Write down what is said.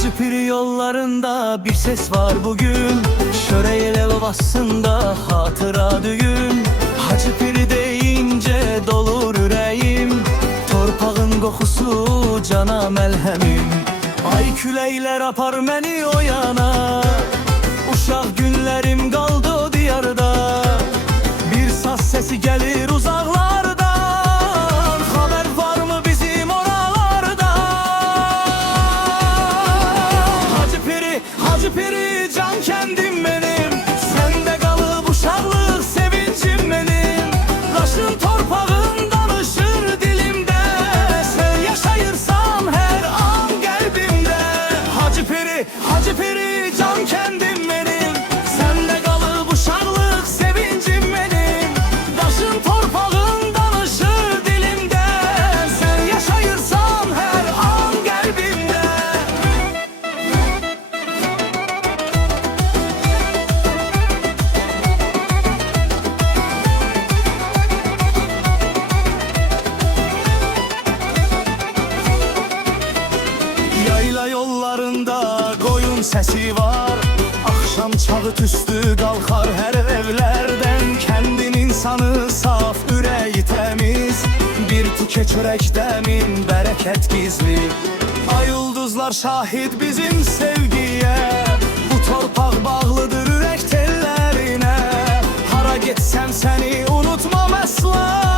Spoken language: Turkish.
Hacı Piri yollarında bir ses var bugün, Şöreyle ovasında hatıra düğün. Hacı Piri deyince dolur yüreğim, torpağın kokusu cana melhemim. Ay küleyler apar məni o yana, uşaq günlərim qaldı o diyarda. Bir saz sesi gelir uzaklardan, haber var mı bizim oralarda? Hacı Piri, Hacı Piri can kendim benim, sende kalıp uşaqlıq sevincim benim. Daşın torpağın danışır dilimde, sen yaşayırsan her an kalbimde. Hacı Piri, Hacı Piri can kendim benim, sende kalıp uşaqlıq sevincim benim. Daşın torpağın danışır dilimde, sen yaşayırsan her an kalbimde. Yayla yollarında koyun sesi var, akşam çağı tüstü kalkar her evlerden. Kendin insanı saf, yüreği temiz, bir tike çörek min bereket gizli. Ay yıldızlar şahit bizim sevgiye, bu torpaq bağlıdır yürek tellerine. Hara gitsem seni unutmam asla.